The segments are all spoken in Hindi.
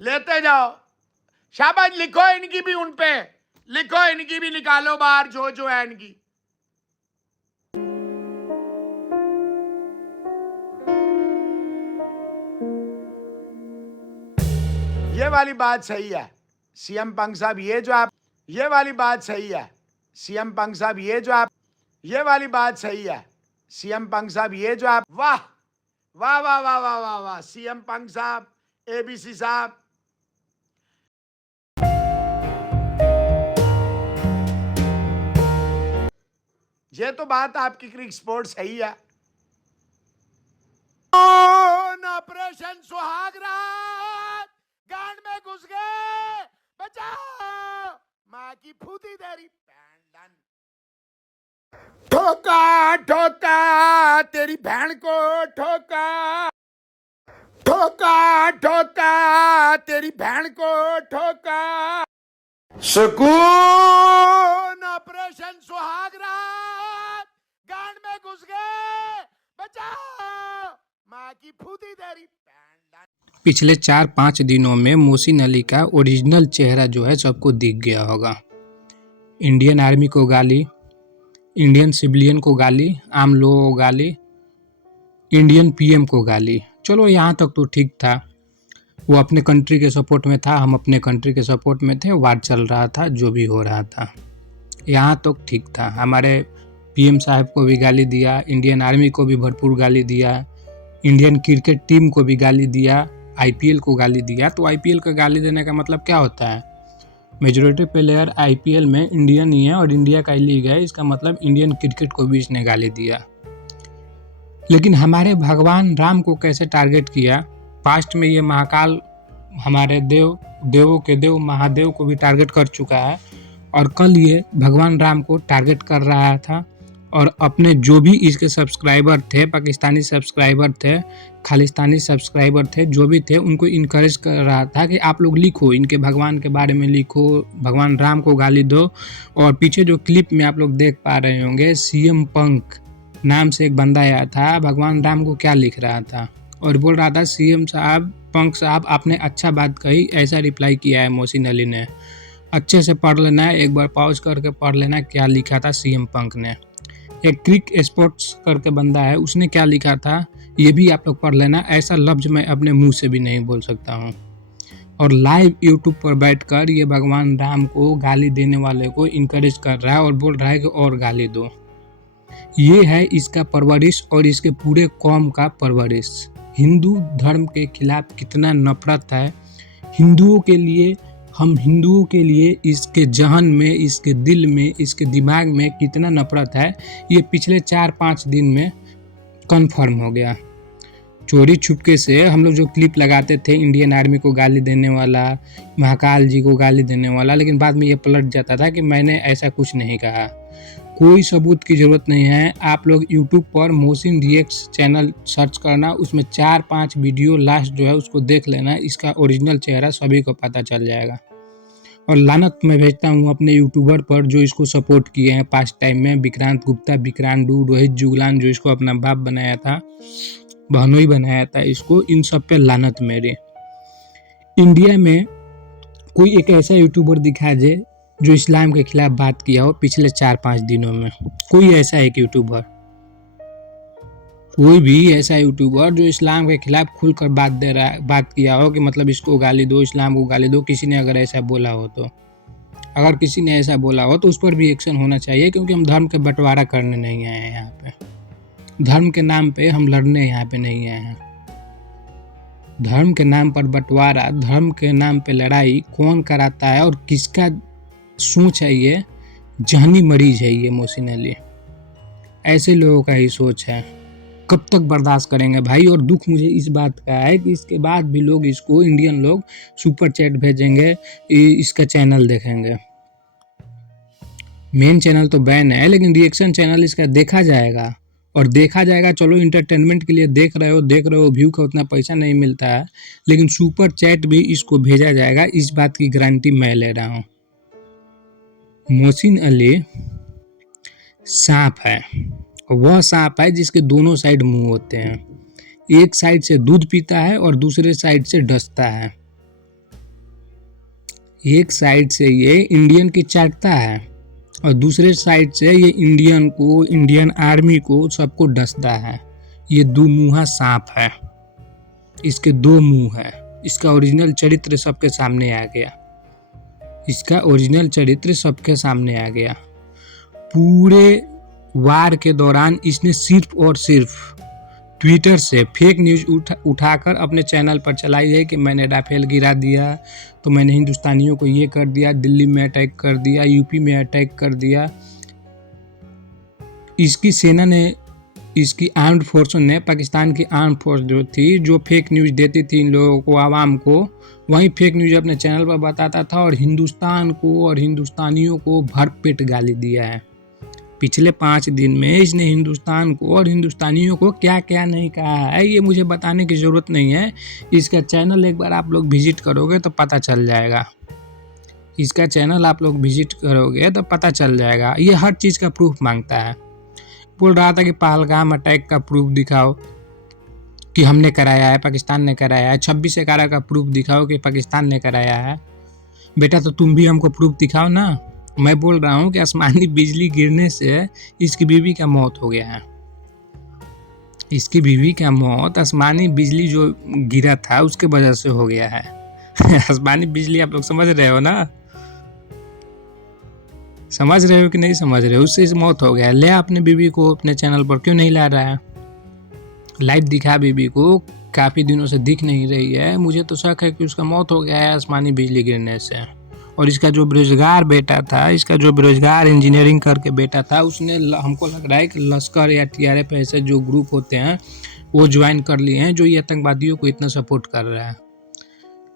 लेते जाओ, शाबाश। लिखो इनकी भी उन पे, लिखो इनकी भी, निकालो बाहर जो जो है इनकी। ये वाली बात सही है सीएम पंग साहब, ये वाली बात सही है सीएम पंग साहब, ये वाली बात सही है सीएम पंग साहब, वाह वाह वाह वाह वाह वाह वाह सीएम पंग साहब, एबीसी साहब। ये तो बात आपकी क्रिक स्पोर्ट सही है। ऑपरेशन सुहागरात, गांड में घुस गए, बचाओ, माँ की फूटी तेरी पैंडन। ठोका ठोका तेरी बहन को, ठोका ठोका ठोका तेरी बहन को, ठोका। सुकून, ऑपरेशन सुहागरात, गांड में घुस गए, बचाओ, माँ की फूटी तेरी पैंडन। पिछले 4-5 दिनों में मोहसिन अली का ओरिजिनल चेहरा जो है सबको दिख गया होगा। इंडियन आर्मी को गाली, इंडियन सिविलियन को गाली, आम लोगों को गाली, इंडियन पीएम को गाली। चलो यहाँ तक तो ठीक था, वो अपने कंट्री के सपोर्ट में था, हम अपने कंट्री के सपोर्ट में थे, वार चल रहा था, जो भी हो रहा था यहाँ तक ठीक था। हमारे पीएम साहब को भी गाली दिया, इंडियन आर्मी को भी भरपूर गाली दिया, इंडियन क्रिकेट टीम को भी गाली दिया, आईपीएल को गाली दिया। तो आईपीएल को गाली देने का मतलब क्या होता है? मेजॉरिटी प्लेयर आईपीएल में इंडियन ही है और इंडिया का लीग है, इसका मतलब इंडियन क्रिकेट को भी इसने गाली दिया। लेकिन हमारे भगवान राम को कैसे टारगेट किया? पास्ट में ये महाकाल हमारे देवों के देव महादेव को भी टारगेट कर चुका है, और कल ये भगवान राम को टारगेट कर रहा था। और अपने जो भी इसके सब्सक्राइबर थे, पाकिस्तानी सब्सक्राइबर थे, खालिस्तानी सब्सक्राइबर थे, जो भी थे, उनको इनकरेज कर रहा था कि आप लोग लिखो, इनके भगवान के बारे में लिखो, भगवान राम को गाली दो। और पीछे जो क्लिप में आप लोग देख पा रहे होंगे, सीएम पंक नाम से एक बंदा आया था, भगवान राम को क्या लिख रहा था और बोल रहा था, सीएम साहब, पंक साहब, आपने अच्छा बात कही, ऐसा रिप्लाई किया है मोहसिन अली ने। अच्छे से पढ़ लेना है, एक बार पॉज करके पढ़ लेना क्या लिखा था सीएम पंक ने। एक क्रिक स्पोर्ट्स करके बंदा है, उसने क्या लिखा था ये भी आप लोग पढ़ लेना। ऐसा लफ्ज मैं अपने मुंह से भी नहीं बोल सकता हूँ। और लाइव यूट्यूब पर बैठकर ये भगवान राम को गाली देने वाले को इनकरेज कर रहा है और बोल रहा है कि और गाली दो। ये है इसका परवरिश और इसके पूरे कौम का परवरिश। हिंदू धर्म के खिलाफ कितना नफरत है, हिंदुओं के लिए, हम हिंदुओं के लिए इसके जहन में, इसके दिल में, इसके दिमाग में कितना नफरत है, ये पिछले 4-5 दिन में कन्फर्म हो गया। चोरी छुपके से हम लोग जो क्लिप लगाते थे, इंडियन आर्मी को गाली देने वाला, महाकाल जी को गाली देने वाला, लेकिन बाद में ये पलट जाता था कि मैंने ऐसा कुछ नहीं कहा। कोई सबूत की ज़रूरत नहीं है। आप लोग यूट्यूब पर मोहसिन रिएक्ट्स चैनल सर्च करना, उसमें 4-5 वीडियो लास्ट जो है उसको देख लेना, इसका ओरिजिनल चेहरा सभी को पता चल जाएगा। और लानत मैं भेजता हूँ अपने यूट्यूबर पर जो इसको सपोर्ट किए हैं पास्ट टाइम में, विक्रांत गुप्ता, विक्रांडू, रोहित जुगलान, जो इसको अपना बाप बनाया था, बहनोई बनाया था इसको, इन सब पे लानत मेरी। इंडिया में कोई एक ऐसा यूट्यूबर दिखा दे जो इस्लाम के खिलाफ बात किया हो पिछले 4-5 दिनों में। कोई ऐसा एक यूट्यूबर, कोई भी ऐसा यूट्यूबर जो इस्लाम के खिलाफ खुलकर बात किया हो कि मतलब इसको गाली दो, इस्लाम को गाली दो, किसी ने अगर ऐसा बोला हो तो, अगर किसी ने ऐसा बोला हो तो उस पर भी एक्शन होना चाहिए, क्योंकि हम धर्म के बंटवारा करने नहीं आए हैं यहाँ पे। धर्म के नाम पे हम लड़ने यहाँ पे नहीं आए हैं। धर्म के नाम पर बंटवारा, धर्म के नाम पे लड़ाई कौन कराता है और किसका सोच है? ये जहनी मरीज है ये मोहसिन अली, ऐसे लोगों का ही सोच है। कब तक बर्दाश्त करेंगे भाई? और दुख मुझे इस बात का है कि इसके बाद भी लोग इसको, इंडियन लोग सुपर चैट भेजेंगे, इसका चैनल देखेंगे। मेन चैनल तो बैन है, लेकिन रिएक्शन चैनल इसका देखा जाएगा, और देखा जाएगा। चलो इंटरटेनमेंट के लिए देख रहे हो, व्यू का उतना पैसा नहीं मिलता है, लेकिन सुपर चैट भी इसको भेजा जाएगा, इस बात की गारंटी मैं ले रहा हूँ। मोहसिन अली सांप है, वह सांप है जिसके दोनों साइड मुंह होते हैं। एक साइड से दूध पीता है और दूसरे साइड से डसता है। एक साइड से ये इंडियन की चाटता है और दूसरे साइड से ये इंडियन को, इंडियन आर्मी को, सबको डसता है। ये दो मुँहा सांप है, इसके दो मुंह है। इसका ओरिजिनल चरित्र सबके सामने आ गया। इसका ओरिजिनल चरित्र सबके सामने आ गया। पूरे वार के दौरान इसने सिर्फ और सिर्फ ट्विटर से फेक न्यूज उठाकर अपने चैनल पर चलाई है कि मैंने राफेल गिरा दिया, तो मैंने हिंदुस्तानियों को ये कर दिया, दिल्ली में अटैक कर दिया, यूपी में अटैक कर दिया। इसकी सेना ने, इसकी आर्म्ड फोर्स ने, पाकिस्तान की आर्म्ड फोर्स जो थी, जो फेक न्यूज़ देती थी इन लोगों को, आवाम को, वही फेक न्यूज़ अपने चैनल पर बताता था और हिंदुस्तान को और हिंदुस्तानियों को भरपेट गाली दिया है। पिछले 5 दिन में इसने हिंदुस्तान को और हिंदुस्तानियों को क्या क्या नहीं कहा है, ये मुझे बताने की ज़रूरत नहीं है। इसका चैनल एक बार आप लोग विजिट करोगे तो पता चल जाएगा। इसका चैनल आप लोग विजिट करोगे तो पता चल जाएगा। ये हर चीज़ का प्रूफ मांगता है। बोल रहा था कि पहलगाम अटैक का प्रूफ दिखाओ कि हमने कराया है, पाकिस्तान ने कराया है। 26/11 का प्रूफ दिखाओ कि पाकिस्तान ने कराया है। बेटा तो तुम भी हमको प्रूफ दिखाओ ना। मैं बोल रहा हूँ कि आसमानी बिजली गिरने से इसकी बीवी का मौत हो गया है। इसकी बीवी का मौत आसमानी बिजली जो गिरा था उसके वजह से हो गया है। आसमानी बिजली आप लोग समझ रहे हो ना? समझ रहे हो कि नहीं समझ रहे हो? उससे इस मौत हो गया। ले अपने बीवी को अपने चैनल पर क्यों नहीं ला रहा है? लाइव दिखा बीवी को, काफ़ी दिनों से दिख नहीं रही है। मुझे तो शक है कि उसका मौत हो गया है आसमानी बिजली गिरने से। और इसका जो बेरोजगार बेटा था, इसका जो बेरोजगार इंजीनियरिंग करके बेटा था, उसने, हमको लग रहा है कि लश्कर या TRF ऐसे जो ग्रुप होते हैं वो ज्वाइन कर लिए हैं, जो ये आतंकवादियों को इतना सपोर्ट कर रहा है।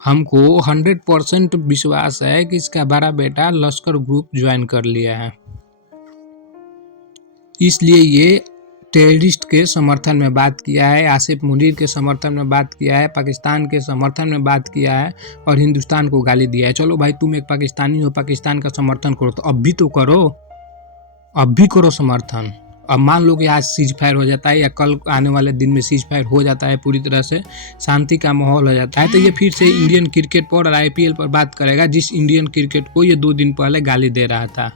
हमको 100% विश्वास है कि इसका बड़ा बेटा लश्कर ग्रुप ज्वाइन कर लिया है, इसलिए ये टेररिस्ट के समर्थन में बात किया है, आसिफ मुनीर के समर्थन में बात किया है, पाकिस्तान के समर्थन में बात किया है और हिंदुस्तान को गाली दिया है। चलो भाई, तुम एक पाकिस्तानी हो, पाकिस्तान का समर्थन करो तो अब भी तो करो, अब भी करो समर्थन। अब मान लो कि आज सीज फायर हो जाता है या कल आने वाले दिन में सीज फायर हो जाता है, पूरी तरह से शांति का माहौल हो जाता है, तो ये फिर से इंडियन क्रिकेट पर और IPL पर बात करेगा, जिस इंडियन क्रिकेट को ये 2 दिन पहले गाली दे रहा था।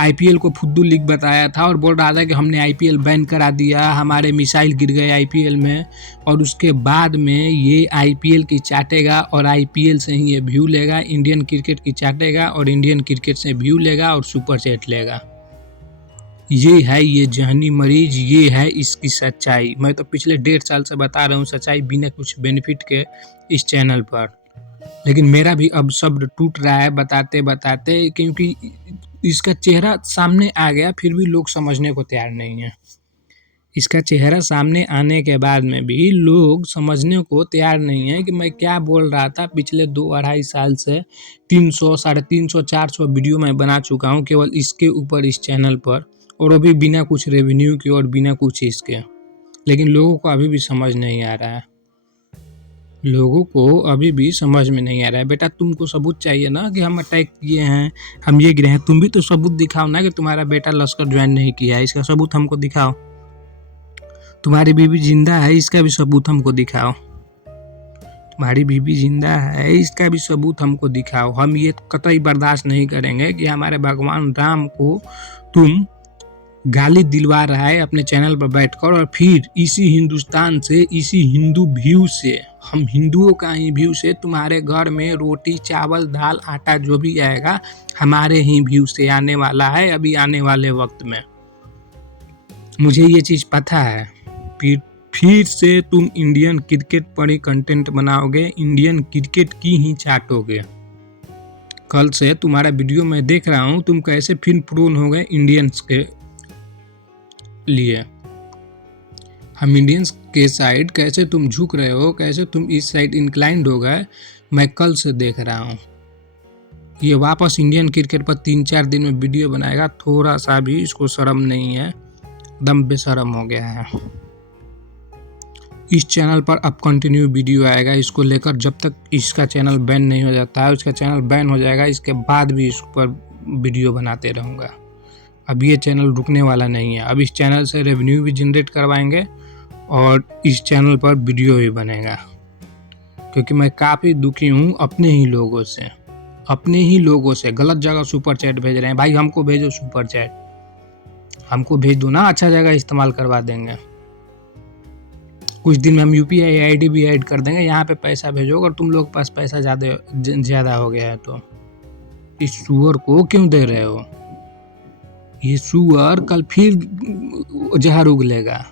IPL को फुद्दू लीग बताया था और बोल रहा था कि हमने IPL बैन करा दिया, हमारे मिसाइल गिर गए IPL में, और उसके बाद में ये IPL की चाटेगा और IPL से ही ये व्यू लेगा, इंडियन क्रिकेट की चाटेगा और इंडियन क्रिकेट से व्यू लेगा और सुपर चैट लेगा। ये है ये जहनी मरीज, ये है इसकी सच्चाई। मैं तो पिछले 1.5 साल से बता रहा हूँ सच्चाई बिना कुछ बेनिफिट के इस चैनल पर, लेकिन मेरा भी अब सब्र टूट रहा है बताते बताते, क्योंकि इसका चेहरा सामने आ गया फिर भी लोग समझने को तैयार नहीं है। इसका चेहरा सामने आने के बाद में भी लोग समझने को तैयार नहीं है कि मैं क्या बोल रहा था। पिछले 2-2.5 साल से 300, 350, 400 वीडियो मैं बना चुका हूँ केवल इसके ऊपर, इस चैनल पर, और अभी बिना कुछ रेवेन्यू के और बिना कुछ इसके, लेकिन लोगों को अभी भी समझ नहीं आ रहा है। लोगों को अभी भी समझ में नहीं आ रहा है। बेटा तुमको सबूत चाहिए ना कि हम अटैक किए हैं, हम ये गिरे हैं, तुम भी तो सबूत दिखाओ ना कि तुम्हारा बेटा लश्कर ज्वाइन नहीं किया है, इसका सबूत हमको दिखाओ। तुम्हारी बीवी जिंदा है, इसका भी सबूत हमको दिखाओ। तुम्हारी बीवी जिंदा है, इसका भी सबूत हमको दिखाओ। हम ये कतई बर्दाश्त नहीं करेंगे कि हमारे भगवान राम को तुम गाली दिलवा रहा है अपने चैनल पर बैठकर, और फिर इसी हिंदुस्तान से, इसी हिंदू व्यू से, हम हिंदुओं का ही व्यू से तुम्हारे घर में रोटी, चावल, दाल, आटा जो भी आएगा हमारे ही व्यू से आने वाला है अभी आने वाले वक्त में। मुझे ये चीज़ पता है। फिर से तुम इंडियन क्रिकेट पर ही कंटेंट बनाओगे, इंडियन क्रिकेट की ही चाटोगे। कल से तुम्हारा वीडियो मैं देख रहा हूँ, तुम कैसे फिर प्रोन हो गए इंडियंस के लिए। हम इंडियंस के साइड कैसे तुम झुक रहे हो, कैसे तुम इस साइड इंक्लाइंड हो गए, मैं कल से देख रहा हूँ। ये वापस इंडियन क्रिकेट पर 3-4 दिन में वीडियो बनाएगा, थोड़ा सा भी इसको शर्म नहीं है, दम बेशरम हो गया है। इस चैनल पर अब कंटिन्यू वीडियो आएगा इसको लेकर, जब तक इसका चैनल बैन नहीं हो जाता है। उसका चैनल बैन हो जाएगा, इसके बाद भी इस पर वीडियो बनाते रहूँगा। अब ये चैनल रुकने वाला नहीं है। अब इस चैनल से रेवेन्यू भी जनरेट करवाएंगे और इस चैनल पर वीडियो भी बनेगा, क्योंकि मैं काफ़ी दुखी हूँ अपने ही लोगों से। अपने ही लोगों से गलत जगह सुपर चैट भेज रहे हैं। भाई हमको भेजो सुपर चैट, हमको भेज दो ना, अच्छा जगह इस्तेमाल करवा देंगे। कुछ दिन में हम यूपीआई आईडी भी ऐड कर देंगे, यहाँ पे पैसा भेजो अगर तुम लोग के पास पैसा ज़्यादा हो गया है तो। इस सुअर को क्यों दे रहे हो? ये सुअर कल फिर जहर उगलेगा।